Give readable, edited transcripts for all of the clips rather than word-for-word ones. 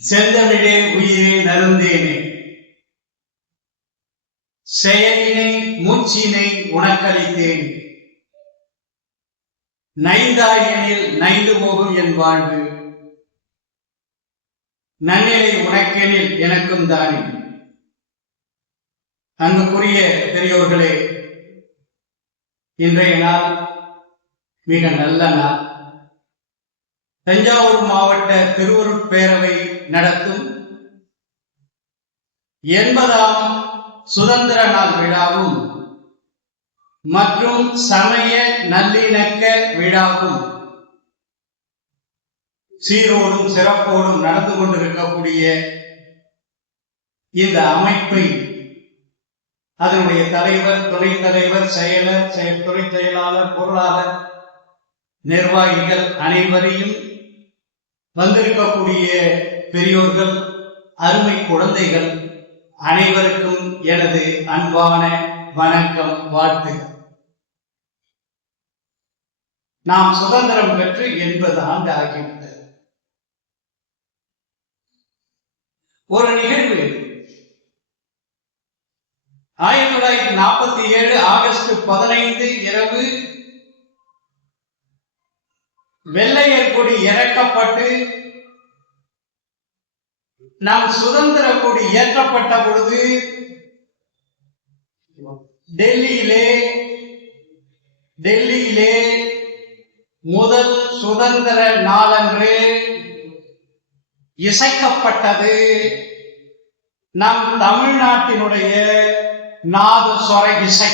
செந்தமிழே உயிரே நருந்தேனே, செயலினை மூச்சினை உனக்களித்தேன். நைந்தாயனில் நைந்து போகும் என் வாழ்வு, நன்னிலை உனக்கெனில் எனக்கும் தானே. அன்புக்குரிய பெரியோர்களே, இன்றைய நாள் மிக நல்ல நாள். தஞ்சாவூர் மாவட்ட திருவருட்பேரவை நடத்தும் 80ஆம் சுதந்திர நாள் விழாவும் மற்றும் சமய நல்லிணக்க விழாவும் சீரோடும் சிறப்போடும் நடந்து கொண்டிருக்கக்கூடிய இந்த அமைப்பை அதனுடைய தலைவர், துணைத் தலைவர், செயலர், துணை செயலாளர், பொருளாளர், நிர்வாகிகள் அனைவரையும், வந்திருக்கக்கூடிய பெரியோர்கள், அருமை குழந்தைகள் அனைவருக்கும் எனது அன்பான வணக்கம், வாழ்த்துகள். நாம் சுதந்திரம் பெற்று 80 ஆண்டு ஆகிவிட்டது. ஒரு நிகழ்வு 1947 ஆகஸ்ட் 15 இரவு வெள்ளையர் கொடி இறக்கப்பட்டு நம் சுதந்திர கொடி ஏற்றப்பட்ட பொழுது டெல்லியிலே முதல் சுதந்திர நாளன்று இசைக்கப்பட்டது நம் தமிழ்நாட்டினுடைய நாதஸ்வர இசை.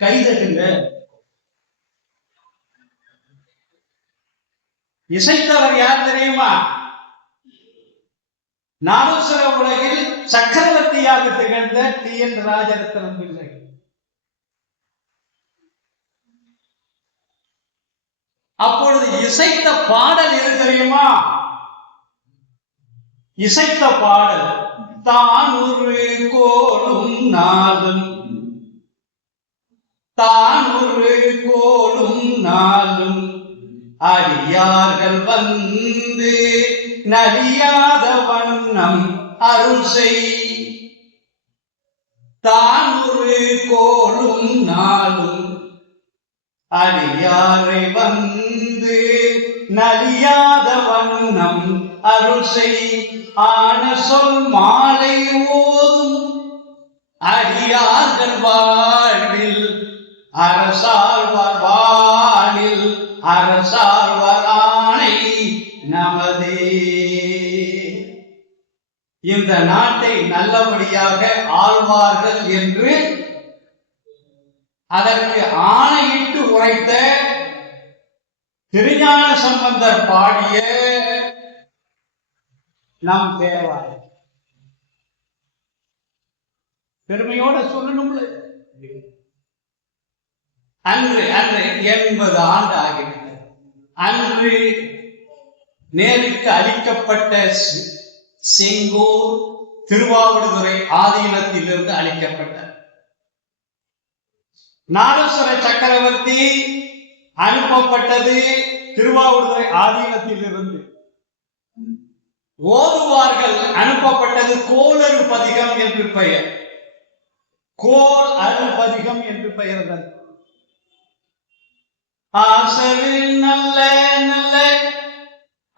கைதட்டுங்க. இசைத்தவர் யார் தெரியுமா? நாதஸ்வர உலகில் சக்கரவர்த்தியாக திகழ்ந்த TN ராஜரத்னம் பிள்ளை. அப்பொழுது இசைத்த பாடல் எது தெரியுமா? இசைத்த பாடல் தானொரு கோலும் நாளும், தானொரு கோலும் நாளும் அடியார்கள் வந்து நலியாத வண்ணம் அருள் செய். தானொரு கோலும் நாளும் அடியாரை வந்து நலியாத வண்ணம் அருள் செய். ஆன சொல் மாலை ஓதும் அடியார்கள் வாழ்வில் அரசாழ்வார், வானில் அரசாழ்வார் ஆணை நமதே. இந்த நாட்டை நல்லபடியாக ஆழ்வார்கள் என்று அதற்கு ஆணையிட்டு உரைத்த திருஞான சம்பந்தர் பாடிய நம் தேவாய். பெருமையோட சொல்லணும்ல. அன்று 80 ஆண்டு ஆகிவிட்டது. அன்று நேருக்கு அளிக்கப்பட்ட செங்கோல் திருவாவடுதுறை ஆதீனத்திலிருந்து அளிக்கப்பட்டது. நாதஸ்வர சக்கரவர்த்தி அனுப்பப்பட்டது திருவாவடுதுறை ஆதீனத்திலிருந்து. ஓதுவார்கள் அனுப்பப்பட்டது கோளறு பதிகம் என்று பெயர். கோல் அரு பதிகம் என்று பெயர். ஆசரில் நல்ல நல்ல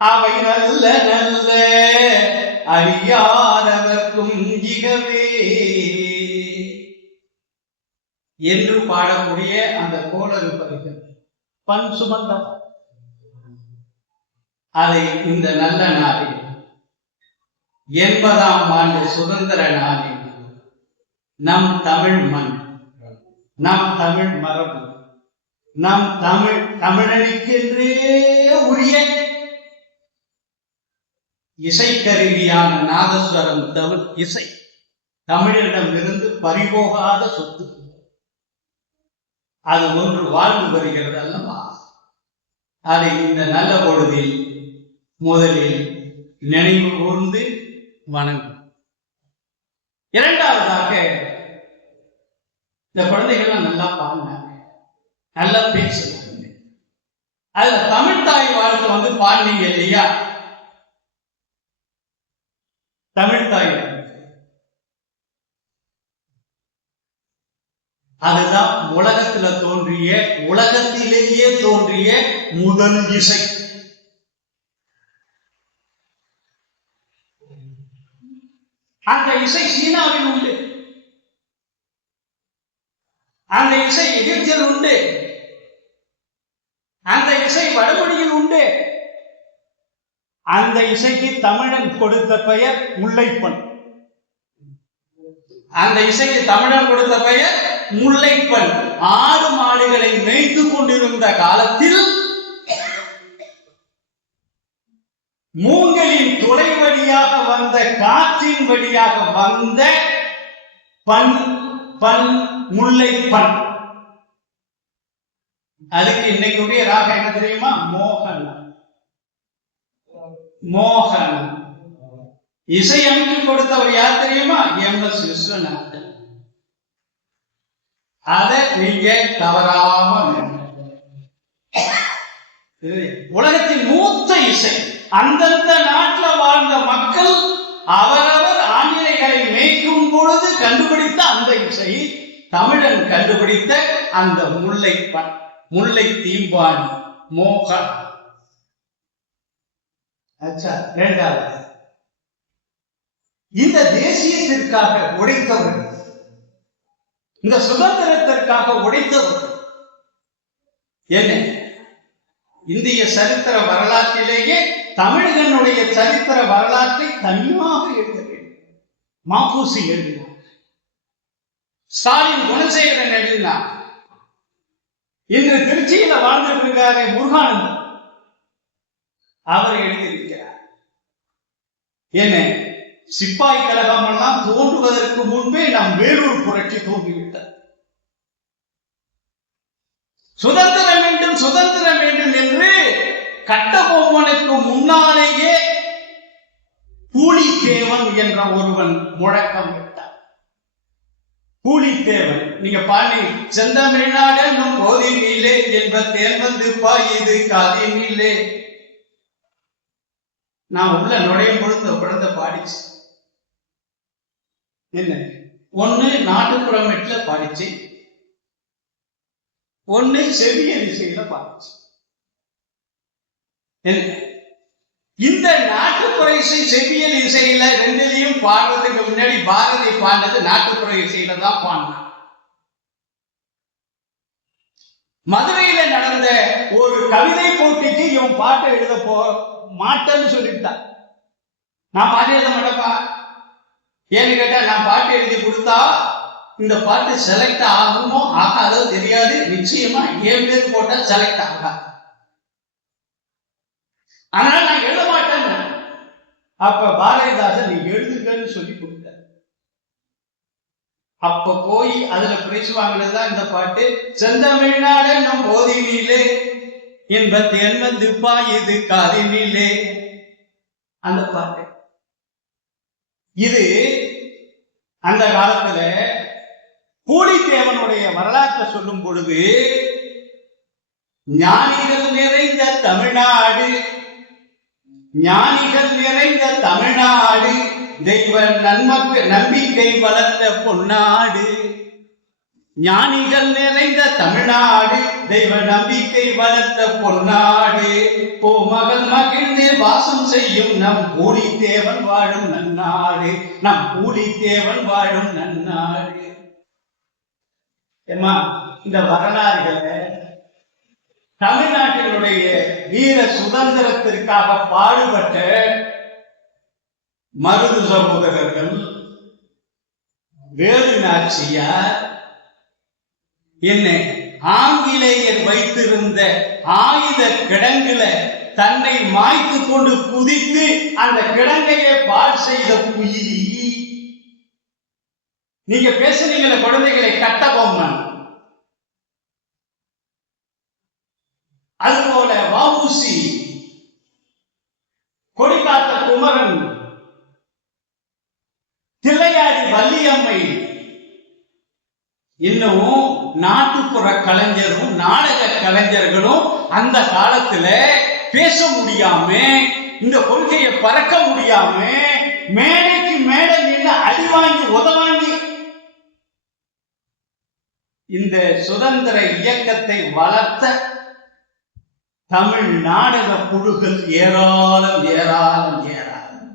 அவை நல்ல நல்ல அறியாதவர்க்கும் இகவே என்று பாடக்கூடிய அந்த கோளறு பதிகம் பண் சுமந்தம். அதை இந்த நல்ல நாளில் 80ஆம் ஆண்டு சுதந்திர நாளில் நம் தமிழ் மண், நம் தமிழ் மரபு, நம் தமிழனுக்கென்றே உரிய இசைக்கருவியான நாதஸ்வரம் இசை தமிழிடம் இருந்து பறிபோகாத சொத்து. அது ஒன்று வாழ்ந்து வருகிறது அல்லவா? அதை இந்த நல்ல பொழுதில் முதலில் நினைவு கூர்ந்து வணங்கும். இரண்டாவதாக, இந்த குழந்தைகள்லாம் நல்லா பாடினாங்க, நல்லா பேசுறாங்க. அதுல தமிழ் தாய் வாழ்த்து பாடினீங்க இல்லையா? தமிழ்தாய். அதுதான் உலகத்திலேயே தோன்றிய முதல் இசை. அந்த இசை சீனாவில் உண்டு, அந்த இசை எகிப்தில் உண்டு, அந்த இசை வடமொழியில் உண்டு. அந்த இசைக்கு தமிழன் கொடுத்த பெயர் முல்லைப்பண். அந்த இசைக்கு தமிழன் கொடுத்த பெயர் முல்லைப்பண். ஆடு மாடுகளை மேய்த்து கொண்டிருந்த காலத்தில் மூங்கலின் துளை வழியாக வந்த காற்றின் வழியாக வந்த பண் பண் முல்லைப்பண். அதுக்கு இன்னைக்குடைய ராகம் என்ன தெரியுமா? மோகன். மோகன் இசையமைத்து கொடுத்தவர் யார் தெரியுமா? MS விஸ்வநாதன். அதை நீங்க தவறாம உலகத்தின் மூத்த இசை. அந்தந்த நாட்டில் வாழ்ந்த மக்கள் அவரவர் ஆங்கிலேயர்களை மேய்க்கும் பொழுது கண்டுபிடித்த அந்த இசை தமிழன் கண்டுபிடித்த அந்த முல்லைப்பண், முல்லை தீம்பாணி, மோகன். இரண்டாவது, இந்த தேசியத்திற்காக உழைத்தவர்கள், இந்த சுதந்திரத்திற்காக உழைத்தவர்கள் என்ன? இந்திய சரித்திர வரலாற்றிலேயே தமிழகனுடைய சரித்திர வரலாற்றை தனியாக எழுத வேண்டும். மாப்பூசி எழுதினார், ஸ்டாலின் குணசேகரன் எழுதினார், இன்று திருச்சியில வாழ்ந்துட்டு இருக்காரு முருகானந்தம், அவர் எழுதியிருக்கிறார். என்ன? சிப்பாய் கழகம் எல்லாம் தோன்றுவதற்கு முன்பே நம் வேலூர் புரட்சி தோன்றிவிட்டார். சுதந்திரம் வேண்டும், சுதந்திரம் வேண்டும் என்று கட்டபொம்மனுக்கு முன்னாலேயே பூலித்தேவன் என்ற ஒருவன் முழக்கம் விட்டார். பூலித்தேவன் நீங்க பாடி, செந்தமிழ்நாடு நம் போதினிலே என்ப தேர்ந்து பாயுது காதினிலே. நான் உள்ள நுழையும் பொழுது குழந்தை பாடிச்சு. என்ன? ஒண்ணு நாட்டுப்புறமெட்ல பாடிச்சு, ஒண்ணு செவியல் இசையில பாடிச்சு. என்ன? இந்த நாட்டுப்புற இசை செவியல் இசையில ரெண்டுலையும் பாடுறதுக்கு முன்னாடி பாரதி பாடினது நாட்டுப்புற இசையில தான் பாடினான். மதுரையில நடந்த ஒரு கவிதை போட்டிக்கு இவன் பாட்டை எழுத மாட்டேன்னு சொல்லிட்டான். நான் பாட்டு எழுத மாட்டேப்பா. ஏன்னு கேட்டா, நான் பாட்டு எழுதி கொடுத்தா இந்த பாட்டு செலக்ட் ஆகுமோ ஆகாதோ தெரியாது, நிச்சயமா என் பேர் போட்டா செலக்ட் ஆகாது, அதனால நான் எழுத மாட்டேன். அப்ப பாரதிதாசன் நீ எழுதுங்கன்னு சொல்லி கொடுத்த. அப்ப போய் அதுல பிரைஸ் வாங்கினதுதான் இந்த பாட்டு, செந்தமிழ்நாடு நம் போதினிலே என்பது என்பது பாயுது காதினிலே. அந்த பாட்டு இது அந்த காலத்துல பூலித்தேவனுடைய வரலாற்றை சொல்லும் பொழுது, ஞானிகள் நிறைந்த தமிழ்நாடு, ஞானிகள் நிறைந்த தமிழ்நாடு, தெய்வ நம்பிக்கை வளர்த்த பொன்னாடு. ஞானிகள் நிறைந்த தமிழ்நாடு, தெய்வ நம்பிக்கை வளர்த்த பொன்னாடு. பூமகள் மகிழ்ந்து வாசம் செய்யும் நம் பூலித்தேவன் வாழும் நன்னாடு, நம் பூலித்தேவன் வாழும் நன்னாடு. இந்த வரலாறுகளை தமிழ்நாட்டினுடைய வீர சுதந்திரத்திற்காக பாடுபட்ட மருது சகோதரர்கள், வேலு நாச்சியார், என்ன ஆங்கிலேயர் வைத்திருந்த ஆயுத கிடங்குல தன்னை மாய்த்து கொண்டு குதித்து அந்த கிடங்கையை பால் செய்த குயிலி. நீங்க பேசுறீங்கள குழந்தைகளை கட்டபொம்மன், அதுபோல வஉசி, கொடிக்காத்த குமரன், தில்லையாடி வள்ளியம்மை, இன்னும் நாட்டுப்புற கலைஞரும் நாடக கலைஞர்களும் அந்த காலத்துல பேச முடியாம, இந்த கொள்கையை பறக்க முடியாம மேடைக்கு மேடை நின்று அடி வாங்கி உதவாங்கி இந்த சுதந்திர இயக்கத்தை வளர்த்த தமிழ் நாடக குழுக்கள் ஏராளம் ஏராளம் ஏராளம்.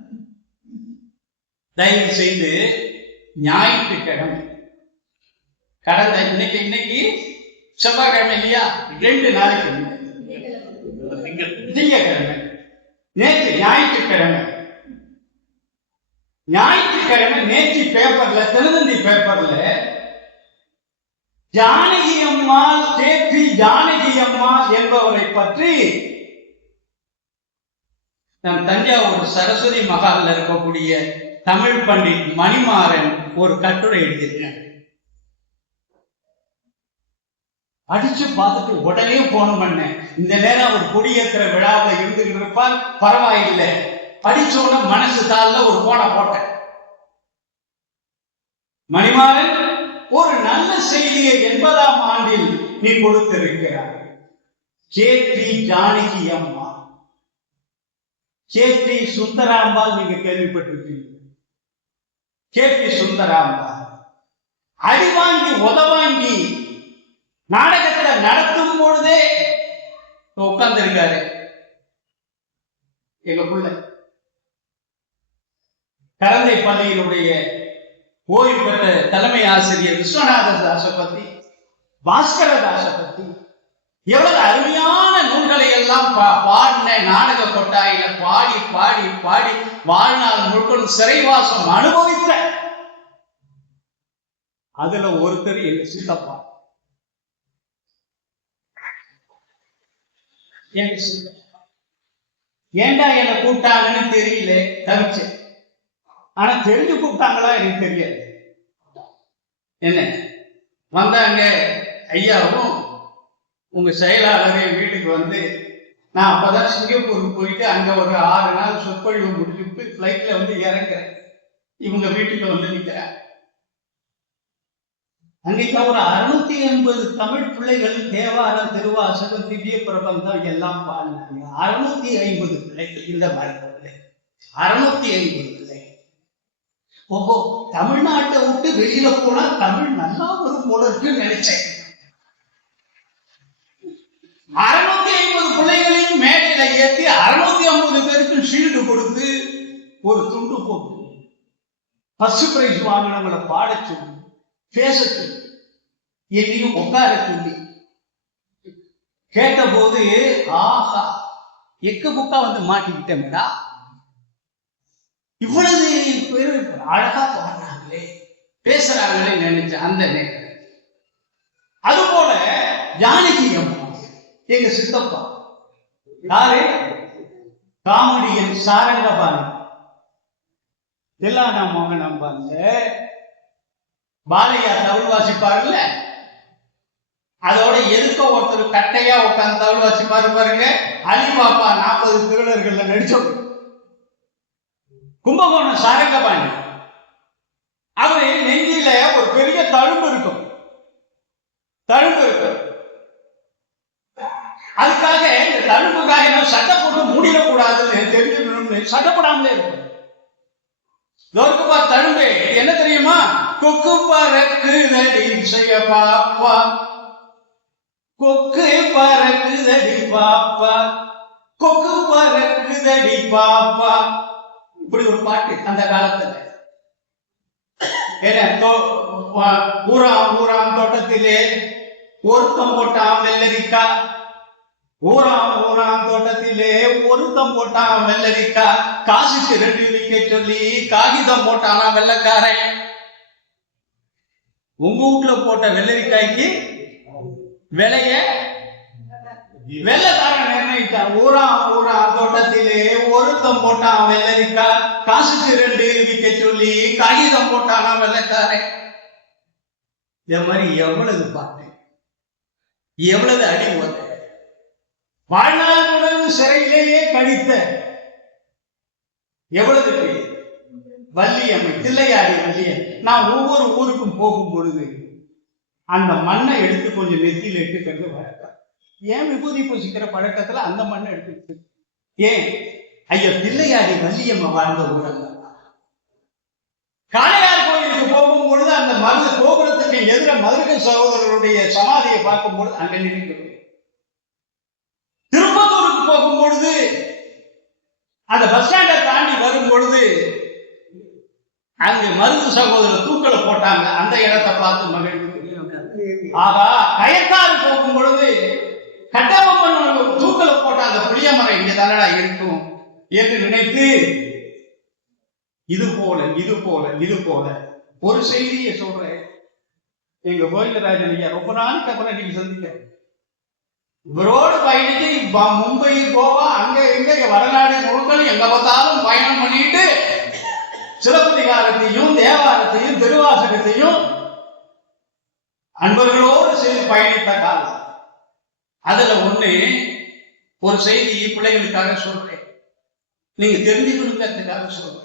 தயவு செய்து ஞாயிற்றுக்கிழமை கடந்த இன்னைக்கு செவ்வாய்க்கிழமை இல்லையா, 2 நாளைக்கு திங்கட்கிழமை, நேற்று ஞாயிற்றுக்கிழமை நேற்று பேப்பர்ல, தினத்தந்தி பேப்பர்ல ஜானகி அம்மாள், கேபி ஜானகி அம்மாள் என்பவரை பற்றி நம் தஞ்சாவூர் சரஸ்வதி மகாலில் இருக்கக்கூடிய தமிழ் பண்டிட் மணிமாறன் ஒரு கட்டுரை எழுதியிருக்காங்க. அடிச்சு பார்த்துட்டு உடனே போன் பண்ணேன். இந்த நேரம் அவர் கொடியேற்ற விழாவில் இருந்துகிட்டு இருப்பார், பரவாயில்லை. படிச்சோட மனசு தாள்ல ஒரு போனை போட்டேன். மணிமாறன், ஒரு நல்ல செய்தியை 80ஆம் ஆண்டில் நீ கொடுத்திருக்கிறார். கேபி ஜானகி அம்மா, கேபி சுந்தராம்பாள், நீங்க கேள்விப்பட்டிருக்கீங்க. கேபி சுந்தராம்பாள் அடி வாங்கி உதவாங்கி நாடகத்துல நடத்தும் பொழுதே உட்கார்ந்து இருக்காரு எங்க பிள்ளை. கரந்தை பள்ளியினுடைய ஓய்வு பெற்ற தலைமை ஆசிரியர் விஸ்வநாத தாஸை பத்தி, பாஸ்கர தாஸை பத்தி எவ்வளவு அருமையான நூல்களை எல்லாம் பாடின நாடக கொட்டாயில பாடி பாடி பாடி வாழ்நாள் முழுக்க சிறைவாசம் அனுபவித்த அதுல ஒருத்தர் எங்க சித்தப்பா. ஏண்டா என்ன கூப்பிட்டாங்கன்னு தெரியல, தவிச்சேன். ஆனா தெரிஞ்சு கூப்பிட்டாங்களா எனக்கு தெரியாது. என்ன வந்தாங்க, ஐயாவும் உங்க செயலாளரே வீட்டுக்கு வந்து, நான் அப்பதான் சிங்கப்பூருக்கு போயிட்டு அங்க ஒரு 6 நாள் சொற்பொழிவு முடிச்சுட்டு பிளைட்ல வந்து இறங்குறேன். இவங்க வீட்டுக்கு வந்து நிற்கிறேன். அன்னைக்கு ஒரு 680 தமிழ் பிள்ளைகள் தேவாரம், திருவாசகம், திவ்ய பிரபந்தம் எல்லாம் பாடினாங்க. 650 பிள்ளைகள், இந்த மாதிரி 650 பிள்ளைகள். ஓஹோ, தமிழ்நாட்டை விட்டு வெளியில போனா தமிழ் நல்லா வரும் போல இருக்குன்னு நினைச்சேன். 650 பிள்ளைகளையும் மேடையில ஏற்றி 650 பேருக்கு ஷீல்டு கொடுத்து ஒரு துண்டு போட்டு ஃபர்ஸ்ட் பிரைஸ் வாங்கினவங்களை பாட சொல்லி, பேச சொல்லி, என்னையும் உட்கார சொல்லி கேட்ட போது, ஆஹா, எக்க புக்கா வந்து மாட்டிக்கிட்டேன்டா, இவ்வளவு பேர் அழகா பாடுறாங்களே, பேசுறாங்களே நினைச்சேன் அந்த நேரம். அதுபோல ஜானகி அம்மா எங்க சித்தப்பா யாரு, காமெடியன் சாரங்கபாணி, தில்லானா மோகன் அம்பாங்க, பாலையா தவுள் வாசிப்பாருல்ல, அதோட எதுக்க ஒருத்தர் கட்டையா உட்கார்ந்து தவுள் வாசிப்பாரு பாருங்க, அலிபாபா 40 திருடர்கள்ல நடிச்சோம், கும்பகோணம் சாரங்கபாணி. அவரு நெஞ்சில ஒரு பெரிய தழும்பு இருக்கும். அதுக்காக இந்த தழும்புக்காக சட்டை போட்டு மூடிடக்கூடாதுன்னு தெரிஞ்சுக்கணும்னு சட்டப்படாமலே இருக்கும். தழும்பு என்ன தெரியுமா? கொக்கு பறக்குதடி செய்ய பாப்பா, கொக்கு பறக்குதடி பாப்பா, கொக்கு பறக்குதடி பாப்பா, இப்படி ஒரு பாட்டு அந்த காலத்துல. ஊராம் தோட்டத்திலே ஒருத்தம் போட்டான் வெள்ளரிக்கா, ஊராம் தோட்டத்திலே ஒருத்தம் போட்டான் வெள்ளரிக்கா, காசுக்கு 2 விக்க சொல்லி காகிதம் போட்டானா வெள்ளக்காரன். உங்க வீட்டுல போட்ட வெள்ளரிக்காய்க்கு விலைய வெள்ளக்காரன் நிர்ணயித்தார். ஊராம் தோட்டத்திலே ஒருத்தம் போட்டான் வெள்ளரிக்கா, காசுக்கு 2 விக்க சொல்லி காகிதம் போட்டானா வெள்ளக்காரன். இந்த மாதிரி எவ்வளவு பாட்டு, எவ்வளவு அடி ஓட்ட, வாழ்நாள் முழுவதும் சிறையிலேயே கழித்த எவ்வளவு வள்ளியம்மை, தில்லையாடி வள்ளியம். நான் ஒவ்வொரு ஊருக்கும் போகும் பொழுது அந்த மண்ணை எடுத்து கொஞ்சம் நெத்தியில் எடுத்துக்கிறது வழக்கம். ஏன் விபூதி பூசிக்கிற பழக்கத்துல அந்த மண்ணை எடுத்துக்கிட்டு, ஏன் ஐயா தில்லையாடி வள்ளியம்மை வாழ்ந்த ஊரங்க. காளையார் கோயிலுக்கு போகும் பொழுது அந்த மருது கோபுரத்துக்கு எதிர மருது சகோதரருடைய சமாதியை பார்க்கும் பொழுது அங்க நிற்கிறது. திருப்பத்தூருக்கு போகும் பொழுது அந்த பஸ் ஸ்டாண்டை தாண்டி வரும் பொழுது அங்கு மருது சகோதரர் தூக்கலை போட்டாங்க. அந்த இடத்தை பார்த்து மகிழ்ந்து ஆகா, கயத்தாறு போகும் பொழுது கட்டபொம்மன் தூக்கலை போட்ட அந்த புளிய மரம் இங்க தானடா இருக்கும் என்று நினைத்து இது போல ஒரு செய்தியை சொல்றேன். எங்க கோவிந்தராஜன் ஐயா ரொம்ப நாளைக்கு அப்புறம் நீங்க சந்திக்க இவரோடு பயணிச்சு மும்பை கோவா அங்க இங்க வடநாடு முழுக்கள் எங்க பார்த்தாலும் பயணம் பண்ணிட்டு சிலப்பதிகாரத்தையும் தேவாரத்தையும் திருவாசகத்தையும் அன்பர்களோடு சேர்ந்து பயணித்த காலம். அதுல ஒண்ணு ஒரு செய்தி பிள்ளைகளுக்காக சொல்றேன், நீங்க தெரிஞ்சுக்கணுங்கிறதுக்காக சொல்றேன்.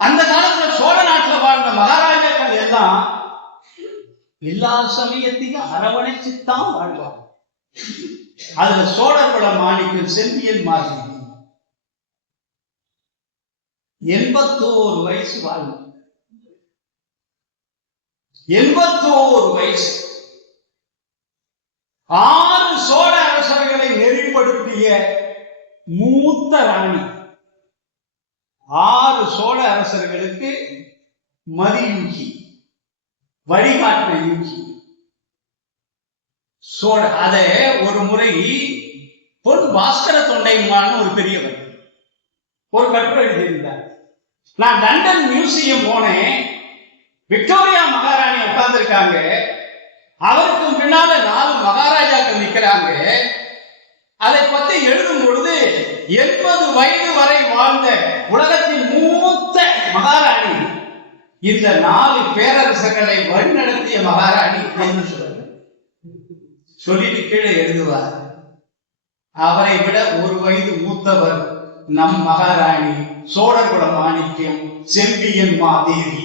அந்த காலத்துல சோழ நாட்டில் வாழ்ந்த மகாராஜாக்கள் எல்லாம் எல்லா சமயத்தையும் அரவணைச்சுத்தான் வாழ்வாங்க. அதுல சோழர்கள மாணிக்கம் செம்பியன் மாதிரி 81 வயசு வாழ்வு. 81 வயசு 6 சோழ அரசர்களை நெறிப்படுத்திய மூத்த ராணி. 6 சோழ அரசர்களுக்கு மதியூகி, வழிகாட்ட யூகி. சோழ அதை ஒரு முறை பொன் பாஸ்கர தொண்டைமான்னு ஒரு பெரியவர் ஒரு கட்டுரை எழுதியிருந்தார். நான் லண்டன் மியூசியம் போனேன். விக்டோரியா மகாராணி உட்கார்ந்துருக்காங்க, அவருக்கு பின்னால 4 மகாராஜாக்கள் நிற்கிறாங்க. அதை பத்தி எழுதும் பொழுது 80 வயது வரை வாழ்ந்த உலகத்தின் மூத்த மகாராணி இந்த 4 பேரரசர்களை வழிநடத்திய மகாராணி என்று சொல்லிட்டு கீழே எழுதுவார். அவரை விட 1 வயது மூத்தவர் நம் மகாராணி சோழகுல மாணிக்கம் செம்பியன் மாதேவி.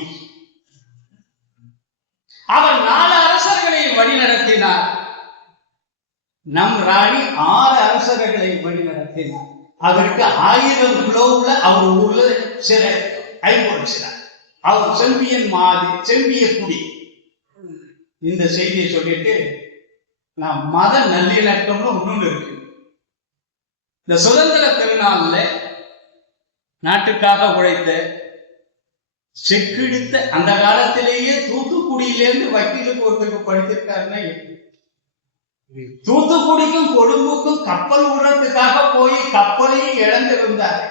அவர் 4 அரசர்களை வழிநடத்தினார். நம் ராணி 6 அரசர்களை வழிநடத்தினார். அவருக்கு 1000 கிலோவுல அவர் ஊர்ல சிறை ஐம்பொழிச்சினார். அவர் செம்பியன் செம்பிய குடி. இந்த செய்தியை சொல்லிட்டு நான் மத நல்லிணக்கம்னு ஒண்ணு இருக்கு. இந்த சுதந்திர திருநாள்ல நாட்டுக்காக உழைத்த செக்கிடித்த அந்த காலத்திலேயே தூத்துக்குடியிலேருந்து வக்கீலுக்கு ஒருத்தருக்கு படித்திருக்காருன்னா, தூத்துக்குடிக்கும் கொழும்புக்கும் கப்பல் விடுறதுக்காக போய் கப்பலையும் இழந்திருந்தார்.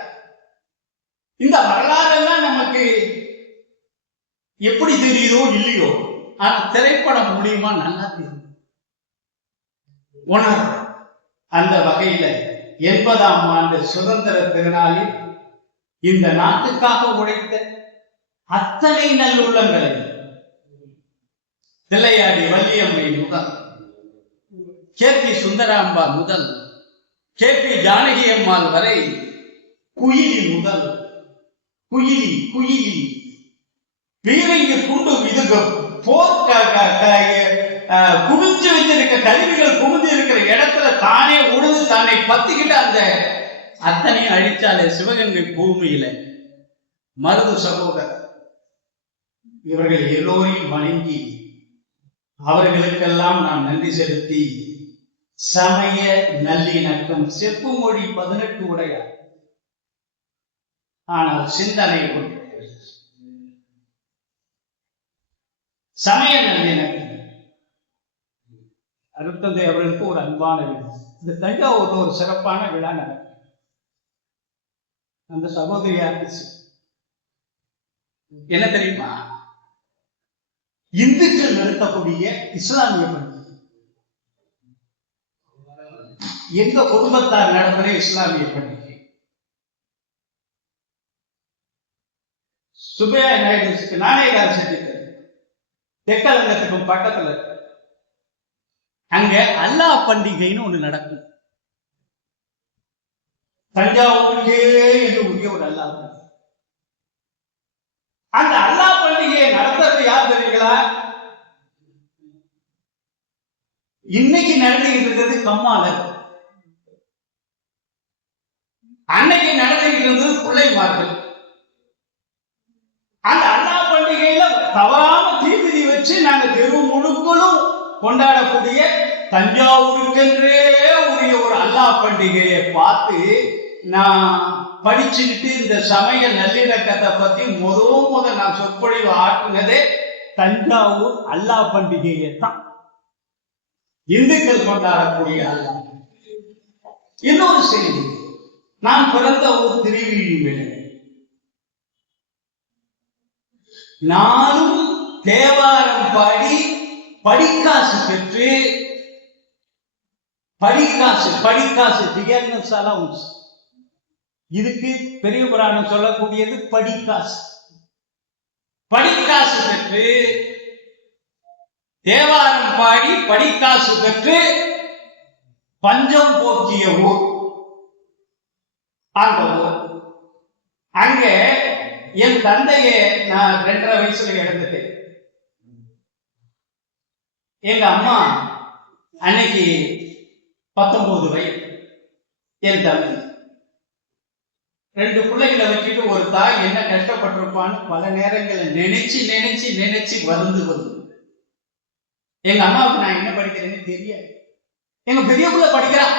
இந்த வரலாறு எல்லாம் நமக்கு எப்படி தெரியுதோ இல்லையோ, ஆனா திரைப்படம் முடியுமா நல்லா தெரியும். உணர் அந்த வகையில 80ஆம் ஆண்டு சுதந்திர திருநாளில் இந்த நாட்டுக்காக உழைத்த அத்தனை நல்லுள்ளங்களை தில்லையாடி வள்ளியம்மை முதல் கே.பி. சுந்தராம்பா முதல் கே.பி. ஜானகி அம்மாள் வரை, குயிலி முதல் குயிலி பீரங்கி குண்டு இதுக்கு போர் குமிஞ்சு வச்சிருக்க கருவிகள் குமிஞ்சு இருக்கிற இடத்துல தானே உழுது தானே பத்திக்கிட்டு அந்த அத்தனையும் அழிச்சாலே சிவகங்கை பூமியில மருது சகோதரர் இவர்கள் எல்லோரையும் வணங்கி அவர்களுக்கெல்லாம் நாம் நன்றி செலுத்தி சமய நல்லிணக்கம் செப்பு மொழி 18 உடையார், ஆனால் சிந்தனை ஒன்று. சமய நல்லிணக்கம் அருட்தந்தை அவர்களுக்கு ஒரு அன்பான விழா. இந்த தஞ்சாவூர்ல ஒரு சிறப்பான விழா நடக்கும். அந்த சகோதரியாருக்கு என்ன தெரியுமா, இந்துக்கள் நடத்தக்கூடிய இஸ்லாமிய பண்டிகை. எங்க குடும்பத்தார் நடத்துற இஸ்லாமிய பண்டிகை சுப்பையா நாயுடு நாணயக்கார செட்டித்தர் தெற்கலங்கத்துக்கும் பக்கத்துல இருக்கு. அங்க அல்லாஹ் பண்டிகைன்னு ஒண்ணு நடக்கும். தஞ்சாவூருக்கே என்று உரிய ஒரு அல்லாஹ் பண்டிகை. அந்த அல்லாஹ் பண்டிகையை நடத்துறது யார் தெரியுங்களா? இன்னைக்கு நடந்துகிட்டு இருக்கிறது கம்மாளர், அன்னைக்கு நடந்துகிட்டு இருந்தது பிள்ளைமார்கள். தவறாம தீமிதி வச்சு நாங்க தெரு முழுக்களும் கொண்டாடக்கூடிய தஞ்சாவூருக்கென்றே உரிய ஒரு அல்லாஹ் பண்டிகையை பார்த்து நான் படிச்சுக்கிட்டு இந்த சமய நல்லிணக்கத்தை பத்தி முத நான் சொற்பொழிவு ஆற்றுனதே தஞ்சாவூர் அல்லாஹ் பண்டிகையை தான். இந்துக்கள் கொண்டாடக்கூடிய அல்லாஹ். இன்னொரு செய்தி, நான் பிறந்த ஊர் திருவிழிமலை. நானும் தேவாரம் பாடி படிக்காசு பெற்று படிக்காசு இதுக்கு பெரிய புராணம் சொல்லக்கூடியது படிக்காசு பெற்று தேவாரம் பாடி படிக்காசு பெற்று பஞ்சம் போக்கிய ஊர் அந்த ஊர். அங்க என் தந்தையை நான் 2.5 வயசுல இழந்துட்டேன். எங்க அம்மா அன்னைக்கு 19 வயது. என் தம்பி 2 பிள்ளைகளை வச்சுட்டு ஒரு தாய் என்ன கஷ்டப்பட்டிருப்பான்னு பல நேரங்களை நினைச்சு வந்து எங்க அம்மாவுக்கு நான் என்ன படிக்கிறேன்னு தெரியாது. எங்க பெரிய பிள்ளை படிக்கிறான்,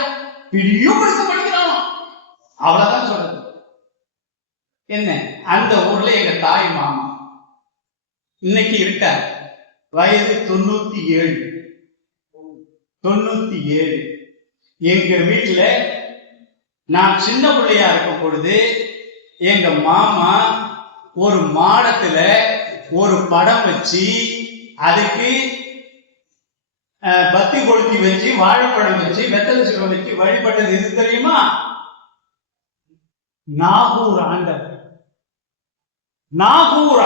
படிக்கிறான், அவ்வளவுதான் சொல்றது. என்ன, அந்த ஊர்ல எங்க தாய் மாமா இன்னைக்கு இருக்கார், வயது 97. எங்க வீட்டுல நான் சின்ன பிள்ளையா இருக்கும் பொழுது எங்க மாமா ஒரு மாடத்துல ஒரு படம் வச்சு அதுக்கு பத்தி கொளுத்தி வச்சு வாழைப்பழம் வச்சு வெத்தலை சிவம் வச்சு வழிபட்டது எது தெரியுமா? நாகூர்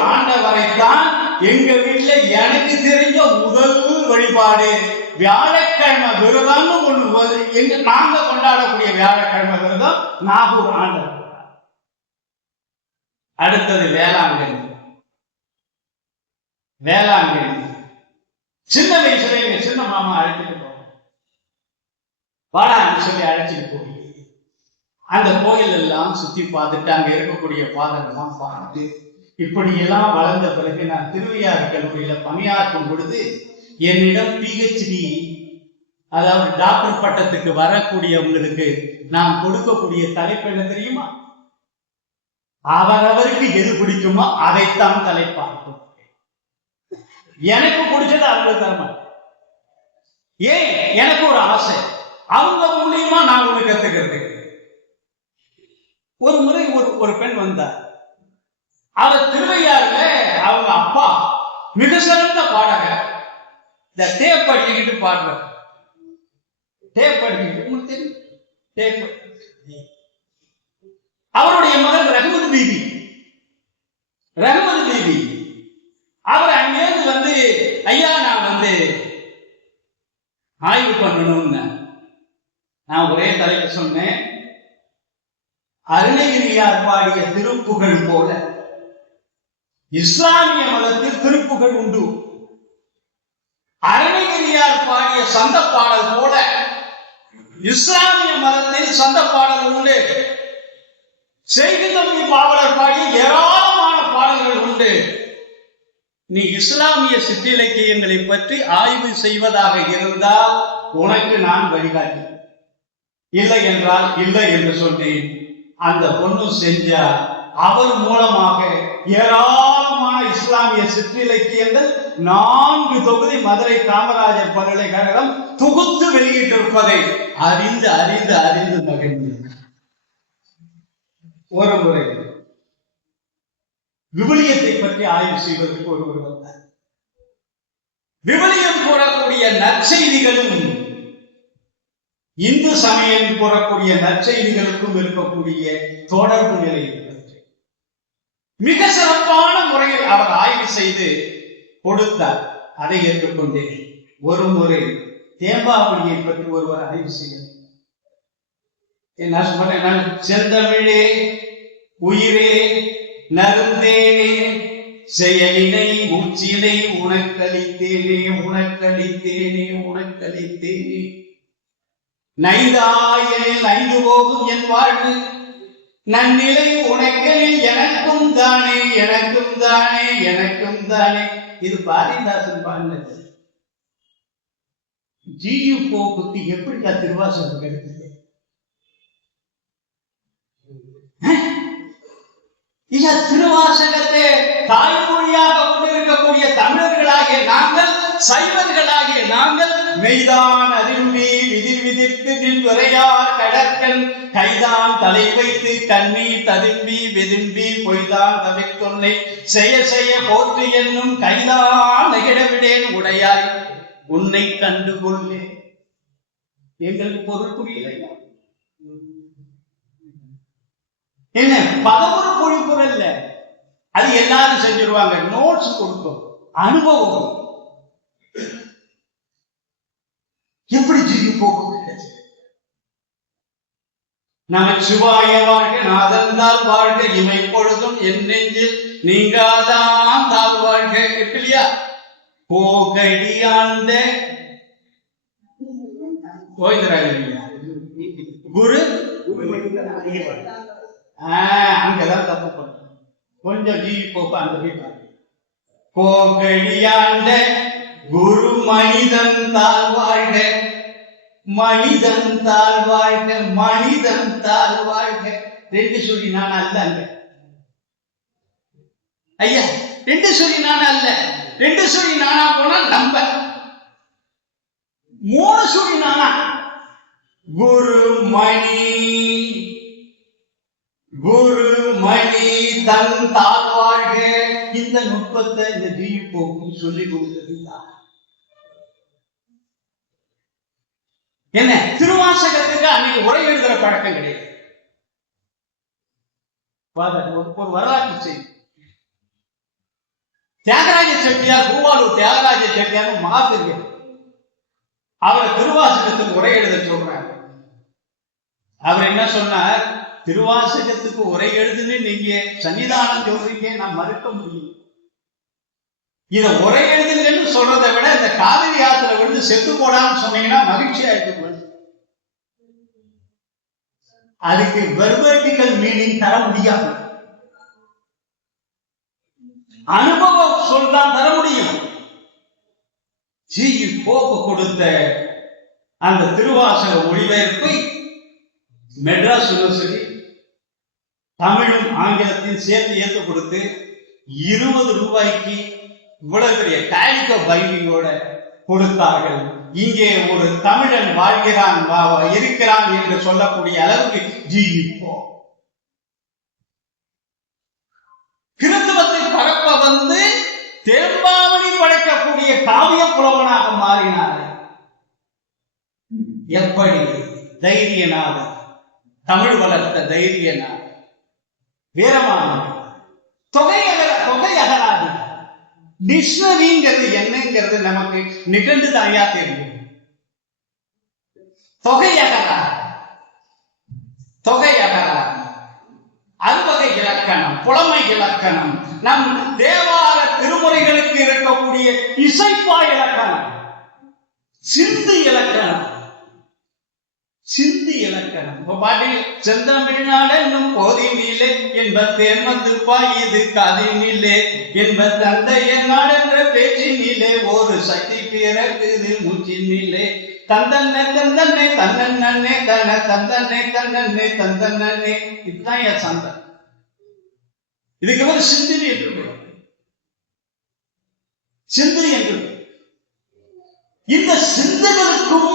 ஆண்டவரைத்தான் எங்க வீட்டுல எனக்கு தெரிஞ்ச முதல் வழிபாடு. வியாழக்கிழமை விரதம் ஒண்ணு எங்க நாங்க கொண்டாடக்கூடிய வியாழக்கிழமை விரதம் நாகூர் ஆண்டவர். அடுத்தது வேளாங்கண்ணி. சின்ன வயசுல எங்க சின்ன மாமா அழைச்சிட்டு போவோம், வாடான்னு சொல்லி அழைச்சிட்டு போய் அந்த கோயில் எல்லாம் சுத்தி பார்த்துட்டு அங்க இருக்கக்கூடிய பாதங்கள்லாம் பார்த்துட்டு இப்படி எல்லாம் வளர்ந்த பிறகு நான் திருவையாறு கல்லூரியில பணியாற்றும் பொழுது என்னிடம் PhD, அதாவது டாக்டர் பட்டத்துக்கு வரக்கூடியவங்களுக்கு நான் கொடுக்கக்கூடிய தலைப்பு என்ன தெரியுமா? அவரவருக்கு எது பிடிக்குமோ அதைத்தான் தலைப்பாகும். எனக்கு பிடிச்சது அவங்க தரமாட்டேன். ஏன்? எனக்கு ஒரு ஆசை, அவங்க மூலியமா நான் ஒண்ணு கத்துக்கிறதுக்கு. ஒரு முறை ஒரு பெண் வந்தார். அவர் திருவையாறுல அவங்க அப்பா மிக சிறந்த பாடகர். இந்த டேப் அடிக்கிட்டு பாடுறார். டேப் அடிக்கிட்டு உங்களுக்கு தெரியும், டேப். அவருடைய மகள் ரஹ்மத் பீபி. அவர் அங்கேருந்து வந்து, ஐயா நான் வந்து ஆய்வு பண்ணணும்னு நான் ஒரே தலைப்பு சொன்னேன். அருணகிரியார் பாடிய திருப்புகழ் போல இஸ்லாமிய மதத்தில் திருப்புகழ் உண்டு. அருணகிரியார் பாடிய சந்த பாடல் போல இஸ்லாமிய மதத்தில் சந்த பாடல் உண்டு. செய்தி தம்பி பாவலர் பாடிய ஏராளமான பாடல்கள் உண்டு. நீ இஸ்லாமிய சிற்றிலக்கியங்களை பற்றி ஆய்வு செய்வதாக இருந்தால் உனக்கு நான் வழிகாட்டி, இல்லை என்றால் இல்லை என்று சொன்னேன். அந்த பொண்ணு செஞ்சா அவர் மூலமாக ஏராளமான இஸ்லாமிய சிற்றிலக்கியங்கள் 4 தொகுதி மதுரை காமராஜர் பல்கலைக்கழகம் தொகுத்து வெளியிட்டிருப்பதை அறிந்து மகிழ்ந்து ஒரு முறை விவிலியத்தை பற்றி ஆய்வு செய்வதற்கு ஒருவர் வந்தார். விவிலியம் கூறக்கூடிய நற்செய்திகளும் இந்து சமயம் கூறக்கூடிய நற்செய்திகளுக்கும் இருக்கக்கூடிய தொடர்பு நிலையை பற்றி மிக சிறப்பான முறையில் அவர் ஆய்வு செய்து கொடுத்தார். அதை ஏற்றுக்கொண்டேன். ஒரு முறை தேம்பாவளியை பற்றி ஒருவர் ஆய்வு செய்ய, என்ன சொன்னேன்? செந்தமிழே உயிரே நருந்தேனே செயலினை மூச்சினை உனக்களித்தேனே நைந்தாயில் நைந்து போகும் என் வாழ்வு நன்னிலை உனக்களில் எனக்கும் தானே எனக்கும் தானே எனக்கும் தானே. இது பாரதிதாசன் பாடினது. ஜியு போப்புக்கு எப்படி திருவாசகம் கிடைத்தது? திருவாசகத்தை தாய்மொழியாக கொண்டிருக்கக்கூடிய தமிழர்களாகிய நாங்கள், சைவர்களாகிய நாங்கள், மெய்தான் அரும்பி விதிர் விதிர்த்து நின்றுரையார் கடற்கண் கைதான் தலை வைத்து கண்ணீர் ததும்பி வெதும்பி பொய்தான் தவிர்த்தொன்னை செய்ய செய்ய போற்று என்னும் கைதான் நெகிழவிடேன் உடையாய் உன்னை கண்டு கொள்ளேன். எங்களுக்கு பொருள் புரியலையா? என்ன பதவுறு பொழிப்புறல் இல்ல, அது எல்லாரும் செஞ்சிருவாங்க. நோட்ஸ் கொடுக்கும், அனுபவம். எப்படி ஜீவி போக்கு நமச்சிவாய வாழ்க நாதந்தால் வாழ்க இமை பொழுதும் என் நெஞ்சில் நீங்காதான் தாழ் வாழ்க. இல்லையா? போகடியாண்ட குரு அங்கதான் தப்பு பண்ண. கொஞ்சம் ஜீவி போப்ப அந்த வீட்டு போகடியாண்ட குரு மனிதன் தாழ் வாழ்க மனிதன் தாழ் வாழ்க மனிதன் தாழ் வாழ்க. ரெண்டு சொல்லி நான் அல்ல ஐயா, ரெண்டு சொல்லி நான் அல்ல. ரெண்டு சொல்லி நானா போனா நம்ப, மூணு சொல்லி நானா குரு மணி தன் தாழ் வாழ்க. இந்த நுட்பத்தை இந்த ஜீவி போக்கு சொல்லி கொடுத்தது என்ன? திருவாசகத்துக்கு அன்னைக்கு உரை எழுதுற பழக்கம் கிடையாது. ஒரு வரலாற்று செய்தி. தியாகராஜ செட்டியார், பூவாலூர் தியாகராஜ செட்டியார் மாத்திருக்க, அவரை திருவாசகத்துக்கு உரை எழுத சொல்றாங்க. அவர் என்ன சொன்னார்? திருவாசகத்துக்கு உரை எழுதுன்னு நீங்க சன்னிதானம் சொல்றீங்க, நான் மறுக்க முடியும். இத உரை எழுதுங்கன்னு சொல்றதை விட இந்த காவிரி ஆத்துல விழுந்து செத்து போடான்னு சொன்னீங்கன்னா மகிழ்ச்சி ஆயிட்டு. அதுக்கு வெர்பட்டிக்கல் மீனிங் தர முடியாது, அனுபவ சொல் தான் தர முடியும். ஜியு போப்பு கொடுத்த அந்த திருவாசக மொழிபெயர்ப்பை மெட்ராஸ் யூனிவர்சிட்டி தமிழும் ஆங்கிலத்தையும் சேர்த்து ஏற்று கொடுத்து 20 ரூபாய்க்கு இவ்வளவு பெரிய காலிகோ பைண்டிங்கோட கொடுத்தார்கள். இங்கே ஒரு தமிழன் வாழ்கிறான் இருக்கிறான் என்று சொல்லக்கூடிய அளவுக்கு ஜியு போப் கிறிஸ்தவத்தை பரப்ப வந்து தேம்பாவணி படைக்கக்கூடிய காவிய புலவனாக மாறினார். எப்படி தைரியனாக தமிழ் வளர்த்த தைரியனாக வீரமான தொகை அகராதி டிக்ஷனரிங்கிறது என்னங்கிறது நமக்கு நிகழ்ந்து தாயா தெரியும். தொகை அகராதி, அறுவகை இலக்கணம், புலமை இலக்கணம், நம் தேவார திருமுறைகளுக்கு இருக்கக்கூடிய இசைப்பா இலக்கணம், சிந்து இலக்கணம். பாட்டில் செந்தமிழ்நாடு என்னும் போதினிலே என்பது பாயுது காதினிலே என்பது தந்தைய நாடென்ற பேச்சினிலே ஒரு சக்தி பிறக்குது மூச்சினிலே தந்தன்னை தந்தன்னை தன்னே தன தந்தன்னை தன்னே தந்தன்னே. இதுதான் என் சந்தம். இதுக்கு ஒரு சிந்து என்று இந்த சிந்துகளுக்கும்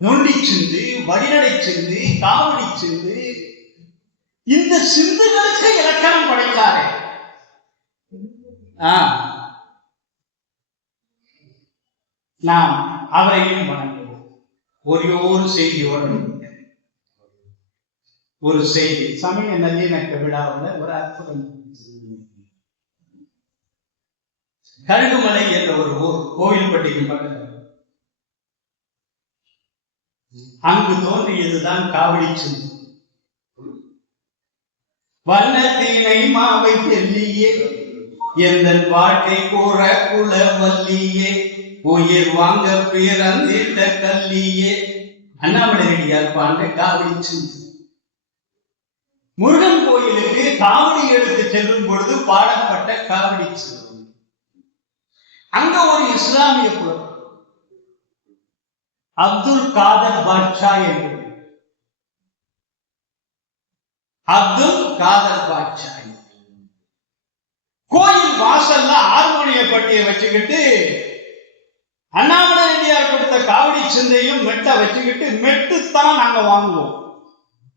நொண்டி சிந்து, வடிநடை சிந்து, காவடி சிந்து, இந்த சிந்துகளுக்கு இலக்கணம் படைத்தாரே. நாம் அவரையும் வணங்குவோம். ஒரு செய்தியோடு ஒரு செய்தி. சமய நல்லிணக்க விழாவில் ஒரு அற்புதம். கழுகுமலை என்ற ஒரு ஊர், கோவில்பட்டிக்கு பக்கத்தில். அங்கு தோன்றியதுதான் காவடி சிந்து. வண்ணத்தினை மாவை செல்லியே எந்த வாழ்க்கை கூற குல வல்லியே உயிர் வாங்க பிறந்திட்ட கல்லியே. அண்ணாமலை ரெடியார் பாண்ட காவடி சிந்து. முருகன் கோயிலுக்கு காவடி எடுத்து செல்லும் பொழுது பாடப்பட்ட காவடி செல்வம். அங்க ஒரு இஸ்லாமிய புலவர் அப்துல் காதர் பாட்ஷா என்று, அப்துல் காதர் பாட்ஷா கோயில் வாசல்ல ஹார்மோனிய பட்டியை வச்சுக்கிட்டு அண்ணாமலை ரெட்டியார் கொடுத்த காவடி சிந்தையும் மெட்டை வச்சுக்கிட்டு மெட்டுத்தான் நாங்க வாங்குவோம்,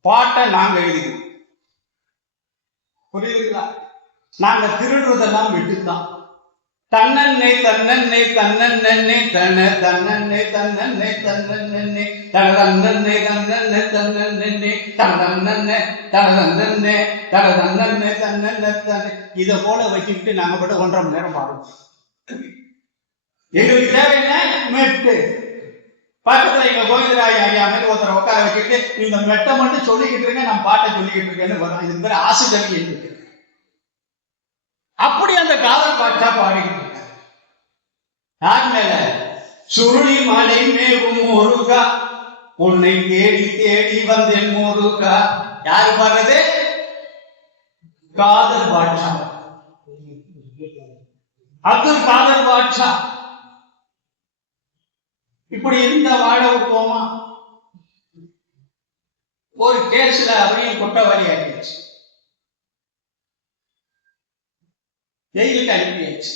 பாட்டை நாங்க எழுதிக்குவோம். புரியுதுங்களா? நாங்க திருடுறதெல்லாம் மெட்டுத்தான். தன்னன்னை தன்னன்னை தன்னன்னே தன தன்னன்னை தன்னன்னை தன்னன்னே தனதன்னே தன்னன்னே தன்னன்னே தனதன்னே தனதன்னே தனதன்னே தன்னன்னே தன்னை இதை போல வச்சுக்கிட்டு நாங்க மட்டும் 1.5 மணி நேரம் பாடுவோம். எங்களுக்கு தேவை என்ன? மெட்டு. பக்கத்துல எங்க கோவிந்தராய் ஐயா மாதிரி ஒருத்தரை உட்கார வச்சுக்கிட்டு இந்த மெட்டை மட்டும் சொல்லிக்கிட்டு இருக்கேன், நான் பாட்டை சொல்லிக்கிட்டு இருக்கேன்னு வரும். இதுக்கு பேர் ஆசுகவி இருக்கு. அப்படி அந்த காதல் பாட்டா பாடிக்கிட்டு இருக்க யார் மேல? சுருளி மலை மேவும் முருகா உன்னை தேடி தேடி வந்தேன் முருகா. யாரு பாடுறது? காதல் பாட்ஷா, அப்துல் காதர் பாட்ஷா. இப்படி இருந்த வாழ விட்டுவோமா? ஒரு கேஸ்ல அவரையும் குற்றவாளி ஆகிடுச்சு, ஜெயிலுக்கு அனுப்பியாச்சு,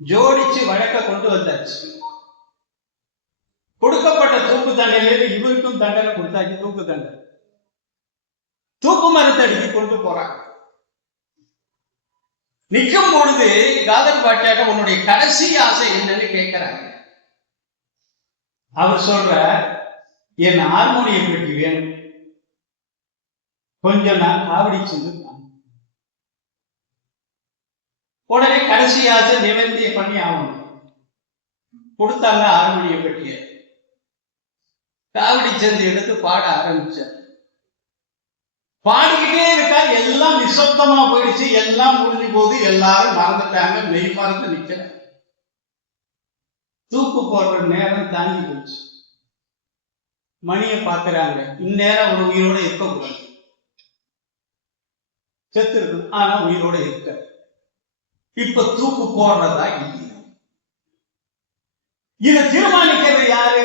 ஜோடிச்சு வழக்க கொண்டு வந்தாச்சு. கொடுக்கப்பட்ட தூக்கு தண்டனையில இவருக்கும் தண்டனை கொடுத்தாச்சு, தூக்கு தண்டனை. தூக்கு மரத்தடிக்கு கொண்டு போறாங்க. நிற்கும் பொழுது காதல் பாட்டியாக உன்னுடைய கடைசி ஆசை என்னன்னு கேட்கிறாங்க. அவர் சொல்ற, என் ஹார்மோனிய பெட்டி வேணும், கொஞ்சம் நான் காவடி சென்று. உடனே கடைசி ஆசை நிவர்த்திய பண்ணி ஆகணும். கொடுத்தாங்க ஹார்மோனிய பெட்டிய. காவடி சேர்ந்து எடுத்து பாட ஆரம்பிச்சார். பாடிக்கிட்டே இருக்கா, எல்லாம் நிசப்தமா போயிடுச்சு, எல்லாம் முடிஞ்சு போது, எல்லாரும் மறந்துட்டாங்க, மெய் மறந்து நிக்கிற. தூக்கு போடுற நேரம் தாங்கி போச்சு. மணியை பார்க்கிறாங்க, இந்நேரம் ஒரு உயிரோட இருக்கக்கூடாது, செத்து இருக்கும், ஆனா உயிரோட இருக்க. இப்ப தூக்கு போடுறதா இல்லையா? இதை தீர்மானிக்கிறது யாரு?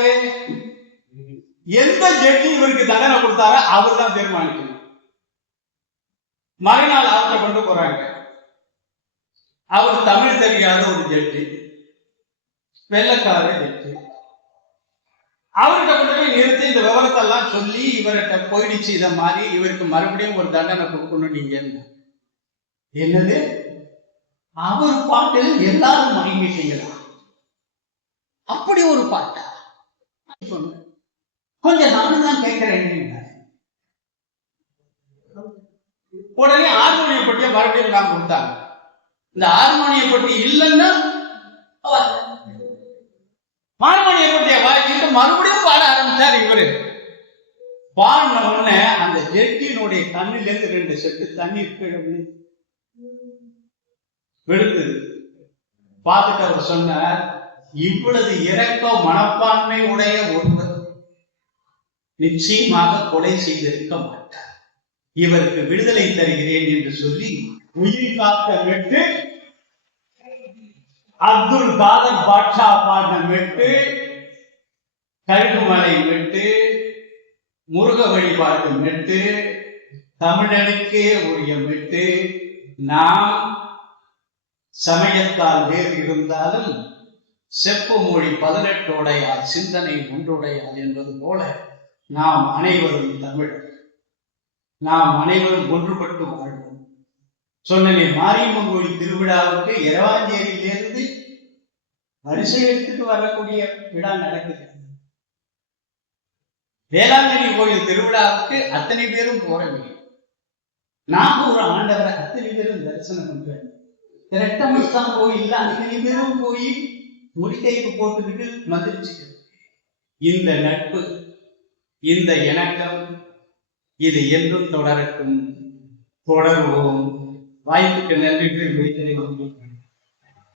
எந்த ஜட்ஜி இவருக்கு தண்டனை கொடுத்தாரோ அவர் தான் தீர்மானிக்கணும். மறுநாள் அவரை கொண்டு போறாங்க. அவர் தமிழ் தெரியாத ஒரு ஜட்ஜி, வெள்ளக்கார ஜட்ஜி. அவர்கிட்ட கொண்டு போய் நிறுத்தி இந்த விவரத்தெல்லாம் சொல்லி இவர்கிட்ட போயிடுச்சு இதை மாதிரி, இவருக்கு மறுபடியும் ஒரு தண்டனை கொடுக்கணும். நீங்க என்னது? அவர் பாட்டில் எல்லாரும் மயங்கிட்டீங்களா? அப்படி ஒரு பாட்டா? கொஞ்சம் நானும் தான் கேட்கிறேன். உடனே ஹார்மோனிய பட்டியை மறுபடியும் நான் கொடுத்தாங்க. இந்த ஹார்மோனிய பட்டி இல்லைன்னா ஹார்மோனிய பட்டியை வாங்கிட்டு மறுபடியும் பாட ஆரம்பிச்சார். இவரு பாடின உடனே அந்த ஜெட்டினுடைய கண்ணிலிருந்து 2 செட்டு தண்ணீர் விழுந்தது. பார்த்துட்டு அவர் சொன்னார், இவ்வளவு இரக்க மனப்பான்மை உடைய ஒருவர் நிச்சயமாக கொலை செய்திருக்க மாட்டார், இவருக்கு விடுதலை தருகிறேன் என்று சொல்லி உயிர் காக்க மெட்டு, அப்துல் காதர் பாட்ஷா பாடின மெட்டு, கழுகுமலை மெட்டு, முருக வழிபாடு மெட்டு, தமிழனுக்கே உரிய மெட்டு. நாம் சமயத்தால் வேறு இருந்தாலும் செப்பு மொழி 18 உடையார், சிந்தனை ஒன்றுடையார் என்பது போல நாம் அனைவரும் தமிழர், நாம் அனைவரும் ஒன்றுபட்டு வாழ்வோம். சொன்னே மாரியம்மன் கோயில் திருவிழாவுக்கு இரவாஞ்சேரியிலிருந்து வரிசை எடுத்துட்டு வரக்கூடிய விழா நடக்குது. வேளாங்கண்ணி கோயில் திருவிழாவுக்கு அத்தனை பேரும் போறவே, நாகூர் ஆண்டவரை அத்தனை பேரும் தரிசனம் பண்றாங்க. ரெட்டமஸ்தான் கோயில் அத்தனை பேரும் போய் முடிக்கைக்கு போட்டுக்கிட்டு மந்திரிச்சு. இந்த நட்பு, இந்த இணக்கம், இது என்றும் தொடரட்டும். தொடர்வோம். வாய்ப்புக்கு நன்றி.